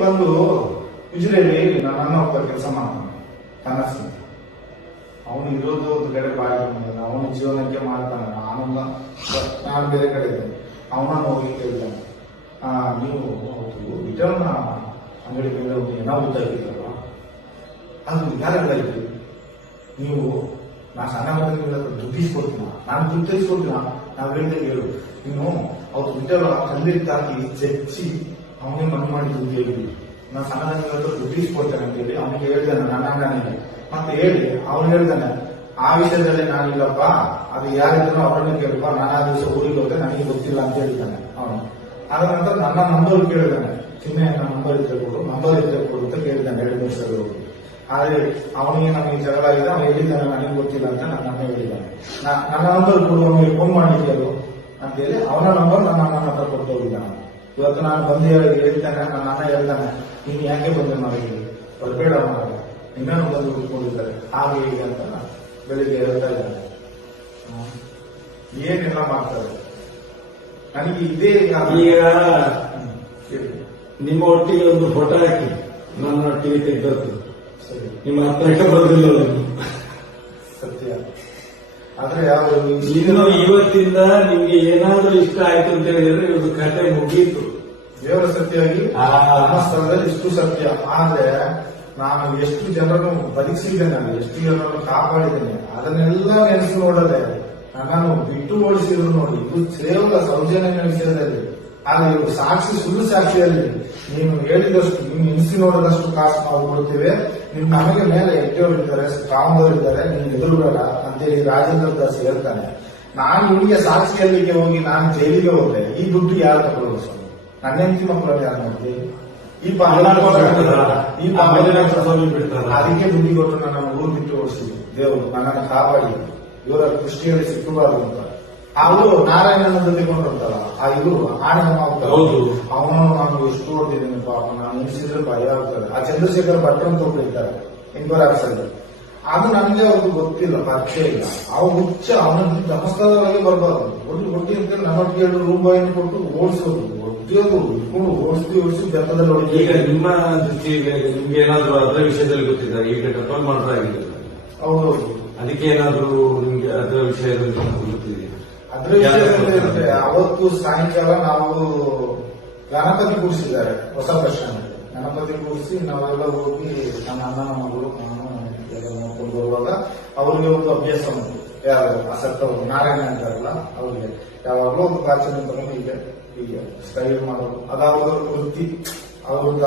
ಬಂದು ಉಜಿರೆಯಲ್ಲಿ ನನ್ನ ಅಣ್ಣ ಒಬ್ಬ ಕೆಲಸ ಮಾಡ್ತಾನೆ ಕನಸು. ಅವನು ಇರೋದು ಒಂದು ಕಡೆ ಬಾಯಿ ಅವನು ಜೀವನಕ್ಕೆ ಮಾಡ್ತಾನೆ ನಾನು ನಾನು ಬೇರೆ ಕಡೆ ಇದ್ದೇನೆ ಅವನ ಕೇಳ್ತಾನೆ ಆ, ನೀವು ವಿಟರ್ನ ಅಂಗಡಿ ಮೇಲೆ ಒಂದು ಏನೋ ಉದ್ದಾಗಿದ್ದಲ್ವ ಅದು ಯಾರೆಲ್ಲ ಇತ್ತು ನೀವು ನಾ ಸಣ್ಣ ದುಡ್ಡಿಸ್ಕೊಡ್ತೀನ ನಾನು ದುಡ್ಡು ಇಸ್ಕೊಡ್ತೀನ? ನಾವು ಹೇಳಿದೆ ಹೇಳು ನೀನು ಅವ್ರು ವಿಟರ್ ಕಲ್ಲಿಗೆ ಹಾಕಿ ಜಚ್ಚಿ ಅವನೇ ಮಣ್ಣು ಅಂತ ಹೇಳಿದ್ವಿ. ನಾ ಸಣ್ಣ ಮಕ್ಕಳಿಗೆಲ್ಲ ದುಡ್ಡು ಇಸ್ಕೊಡ್ತೇನೆ ಅಂತ ಹೇಳಿ ಅವನಿಗೆ ಹೇಳ್ತಾನೆ ನನ್ನ ಅಣ್ಣನಿಗೆ ಮತ್ತೆ ಹೇಳಿ, ಅವನು ಹೇಳ್ತಾನೆ ಆ ವಿಷಯದಲ್ಲಿ ನಾನಿಲ್ಲಪ್ಪ ಅದು ಯಾರಿದ್ರು ಅವರನ್ನು ಕೇಳಪ್ಪ ನಾನು ಆ ದಿವಸ ಊರಿಗೆ ಹೋದ್ರೆ ನನಗೆ ಗೊತ್ತಿಲ್ಲ ಅಂತ ಹೇಳ್ತಾನೆ ಅವನು. ಆದ ನಂತರ ನನ್ನ ನಂಬರ್ ಕೇಳಿದಾನೆ. ಚಿನ್ನೆ ನನ್ನ ನಂಬರ್ ಇದ್ರೆ ಕೊಡು, ನಂಬರ್ ಇದ್ರೆ ಕೊಡು ಅಂತ ಕೇಳಿದ್ದಾನೆ ಎರಡು ಹೋಗಿ ಆದ್ರೆ. ಅವನಿಗೆ ನಮಗೆ ಜಗಳ ಆಗಿದೆ, ಅವನು ಹೇಳಿದ್ದಾನೆ, ನನಗೆ ಗೊತ್ತಿಲ್ಲ ಅಂತ ನನ್ನ ಅಣ್ಣ ಹೇಳಿದ್ದಾನೆ. ನನ್ನ ನಂಬರ್ ಕೊಡು ಅವನಿಗೆ ಫೋನ್ ಮಾಡಿದ್ಯಲ್ಲ ಅಂತ ಹೇಳಿ ಅವನ ನಂಬರ್ ನನ್ನ ಅಣ್ಣನ ಹತ್ರ ಕೊಟ್ಟು ಹೋಗಿದ್ದಾನೆ. ಇವತ್ತು ನಾನು ಬಂದು ಹೇಳಿ- ಹೇಳ್ತಾನೆ ನನ್ನ ಅಣ್ಣ ಹೇಳ್ತಾನೆ ನೀನು ಯಾಕೆ ಬಂದೆ ಮನೆಗೆ ಬರಬೇಡ ಮಾಡಿ ಇನ್ನೇನು ಬಂದು ಉಳ್ಕೊಂಡಿದ್ದಾರೆ. ಹಾಗೆ ಹೀಗೆ ಅಂತ ಬೆಳಿಗ್ಗೆ ಹೇಳ್ತಾ ಇದ್ದಾನೆ. ಏನೆಲ್ಲ ಮಾಡ್ತಾರೆ? ನನಗೆ ಇದೇ. ಈಗ ನಿಮ್ಮ ಒಟ್ಟಿಗೆ ಒಂದು ಫೋಟೋ ಹಾಕಿ. ನನ್ನ ಒಟ್ಟಿಗೆ ತೆಗೆದದ್ದು ಸರಿ. ನಿಮ್ಮ ಹತ್ರಕ್ಕೆ. ಸತ್ಯ ಆದ್ರೆ ಇನ್ನು ಇವತ್ತಿಂದ ನಿಮ್ಗೆ ಏನಾದ್ರೂ ಇಷ್ಟ ಆಯ್ತು ಅಂತ ಹೇಳಿದ್ರೆ ಇವ್ರದ್ದು ಕತೆ ಮುಗೀತು. ದೇವರ ಸತ್ಯವಾಗಿ ಆ. ಧರ್ಮಸ್ಥಳದಲ್ಲಿ ಇಷ್ಟು ಸತ್ಯ. ಆದ್ರೆ ನಾನು ಎಷ್ಟು ಜನರನ್ನು ಬದುಕಿಸಿದ್ದೇನೆ ನಾನು ಎಷ್ಟು ಜನರನ್ನು ಕಾಪಾಡಿದ್ದೇನೆ ಅದನ್ನೆಲ್ಲ ನೆನೆಸಿ ನೋಡದೆ ನಾನು ಬಿಟ್ಟು ಓಡಿಸಿದ್ರು ನೋಡಿ. ಇದು ಕೇವಲ ಸೌಜನ್ಯ ವಿಷಯದಲ್ಲಿ ಆದ್ರೆ ಇವರು ಸಾಕ್ಷಿ ಸುಳ್ಳು ಸಾಕ್ಷಿಯಲ್ಲಿ ನೀನು ಹೇಳಿದಷ್ಟು ನೀನು ಇನ್ಸಿ ನೋಡಿದಷ್ಟು ಕಾಸು ನಾವು ಕೊಡ್ತೇವೆ. ನಿಮ್ಮ ನಮಗೆ ಮೇಲೆ ಎಟ್ಟಿಯವರು ಇದ್ದಾರೆ ಸ್ಟ್ರಾಂಗ್ ಕಾಮದವರಿದ್ದಾರೆ ನೀನು ಎದುರುಬೇಡ ಅಂತೇಳಿ ರಾಜೇಂದ್ರ ದಾಸ್ ಹೇಳ್ತಾನೆ. ನಾನು ಹುಡುಗಿಯ ಸಾಕ್ಷಿಯಲ್ಲಿಗೆ ಹೋಗಿ ನಾನು ಜೈಲಿಗೆ ಹೋದ್ರೆ ಈ ದುಡ್ಡು ಯಾರು ತಗೊಳ್ಳೋದು ಸ್ವಾಮಿ? ನನ್ನ ಹೆಂಡತಿ ಮಕ್ಕಳಲ್ಲಿ ಯಾರು ನೋಡ್ಲಿ? ಈ ಈ. ಅದಕ್ಕೆ ದುಡ್ಡಿ ಕೊಟ್ಟು ನನ್ನ ಊರು ಬಿಟ್ಟು ಓಡಿಸಿದ್ರು ದೇವರು ನನ್ನನ್ನು ಕಾಪಾಡಿ. ಇವರ ದೃಷ್ಟಿಯಲ್ಲಿ ಸಿಕ್ಕಬಾರದು ಅಂತ. ಅವರು ನಾರಾಯಣನ ಜೊತೆ ಕೊಂಡ್ರಂತಲ್ಲ ಆ ಇವರು ಆನಂದ ಹೌದು. ಅವನು ನಾನು ಎಷ್ಟು ನೋಡ್ತಿದ್ದೀನಿ ಪಾಪ ನಾನು ನಿಲ್ಸಿದ್ರೆ ಭಯ ಆಗ್ತದೆ. ಆ ಚಂದ್ರಶೇಖರ್ ಭಟ್ರು ಅಂತ ಒಬ್ರು ಇದ್ದಾರೆ ಇನ್ಫೋರಾಕ್ಸ್ ಅಲ್ಲಿ ಅದು ನನಗೆ ಅವ್ರಿಗೆ ಗೊತ್ತಿಲ್ಲ ಪರಿಚಯ ಇಲ್ಲ. ಅವ್ ಹುಚ್ಚ ಅವನ ಧರ್ಮಸ್ಥಳದೊಳಗೆ ಬರಬಾರ್ದು. ಒಂದು ಒಟ್ಟಿ ಅಂತ ನಮಗೆ ಎರಡು ರೂಪಾಯಿಯನ್ನು ಕೊಟ್ಟು ಓಡಿಸೋದು. ಒಟ್ಟಿಯೋದು ಇಟ್ಕೊಂಡು ಓಡಿಸಿ ಓಡಿಸಿ ಬೆತ್ತದಲ್ಲಿ ಈಗ ನಿಮ್ಮ ದೃಷ್ಟಿಗೆ ನಿಮ್ಗೆ ಏನಾದ್ರು ಅದರ ವಿಷಯದಲ್ಲಿ ಗೊತ್ತಿದ್ದಾರೆ ಈಗ ಟಪಲ್ ಮಾಡ್ತಾ ಹೌದು ಹೌದೌದು ಅದಕ್ಕೆ ಏನಾದ್ರೂ ನಿಮ್ಗೆ ಅದರ ವಿಷಯದಲ್ಲಿ ಗೊತ್ತಿದೆ ಗೊತ್ತಿದೆಯಾ? ಅದ್ರ ವಿಷಯದಲ್ಲಿ. ಅವತ್ತು ಸಾಯಂಕಾಲ ನಾವು ಗಣಪತಿ ಕೂರಿಸಿದ್ದಾರೆ. ಹೊಸ ಬಸ್ ಗಣಪತಿ ಕೂರಿಸಿ ನಾವೆಲ್ಲ ಹೋಗಿ ನನ್ನ ಅಣ್ಣನ ಮಗಳು ನಾನು ಎಲ್ಲ ನೋಡ್ಕೊಂಡು ಬರುವಾಗ ಅವ್ರಿಗೆ ಒಂದು ಅಭ್ಯಾಸ ಉಂಟು. ಯಾರು? ಅಸತ್ತ ನಾರಾಯಣ ಅಂತಾರಲ್ಲ ಅವ್ರಿಗೆ. ಯಾವಾಗಲೂ ಒಂದು ಕಾಚನ್ನು ತಗೊಂಡು ಹೀಗೆ ಸ್ಟೈಲ್ ಮಾಡೋದು. ಅದಾವಾಗ ವೃತ್ತಿ. ಅವ್ರದ್ದು